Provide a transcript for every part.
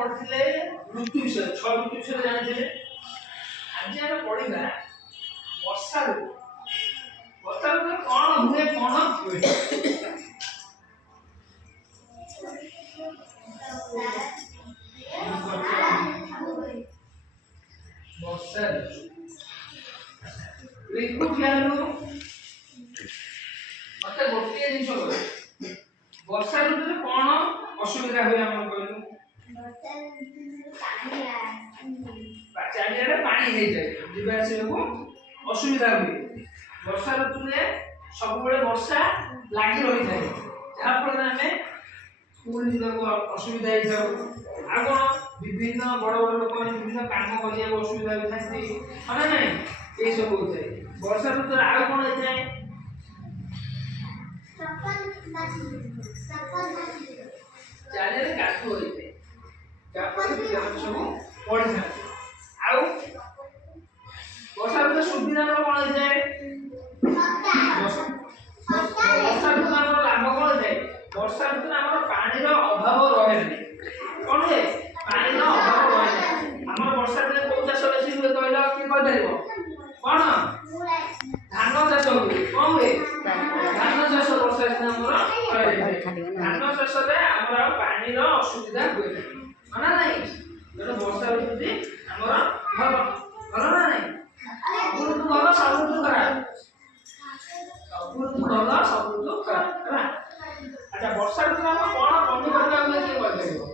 पढ़िले ऋतु विषय 6 ऋतु विषय जानिथिले आज हम पढ़िबा वर्षा ऋतु कोन हुए वर्षा ऋतु क्या मते गोटे जिनिस वर्षा ऋतु कोन असुविधा हुए हम कहलु चारियाडे पानी हे जाय जीवा आसे को असुविधा हुए वर्षा ऋतु में सब बड़े वर्षा लागि रही थाए जहा पर हमें स्कूल जीवा असुविधा हे जाऊ आ कोन विभिन्न बड़ बड़ लोक विभिन्न काम करिया असुविधा हो थाती माने नहीं ए सब होय वर्षा ऋतु आ कोन हे जाय चारियाडे काटू होय थाए सब पढ़ी था आउ वर्षा ऋतु सुविधा हमर कोन जाय वर्षा ऋतु हमर लाभ कोन जाय वर्षा ऋतु हमर पानी रो अभाव रहे नहीं कोन है पानी रो अभाव रहे नहीं हमर वर्षा ऋतु को चाष बेसी हुए कहला कि कह देबो कोन धान चाष हुए कोन हुए धान चाष वर्षा ऋतु हमर धान चाष रे हमर पानी रो असुविधा हुए माना नहीं जब वर्षा ऋतु हमर भल भल ना नहीं सब ऋतु भल सब ऋतु खराब सब ऋतु भल सब ऋतु खराब है अच्छा वर्षा ऋतु हम कोन पनिपरिया हुए के बोल देबो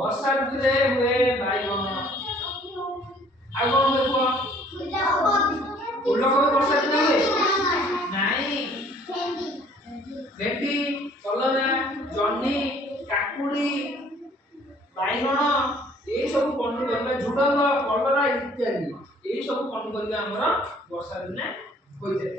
वर्षा ऋतु रे हुए बाइगन आ कोन देखो फूल को वर्षा ऋतु हुए नहीं भेंडी कलरा जन्नी काकुड़ी बाइगण ये सब पनिपरिया झुडंग कलरा इत्यादि ये सब पनिपरिया हमर वर्षा दिने होय जाय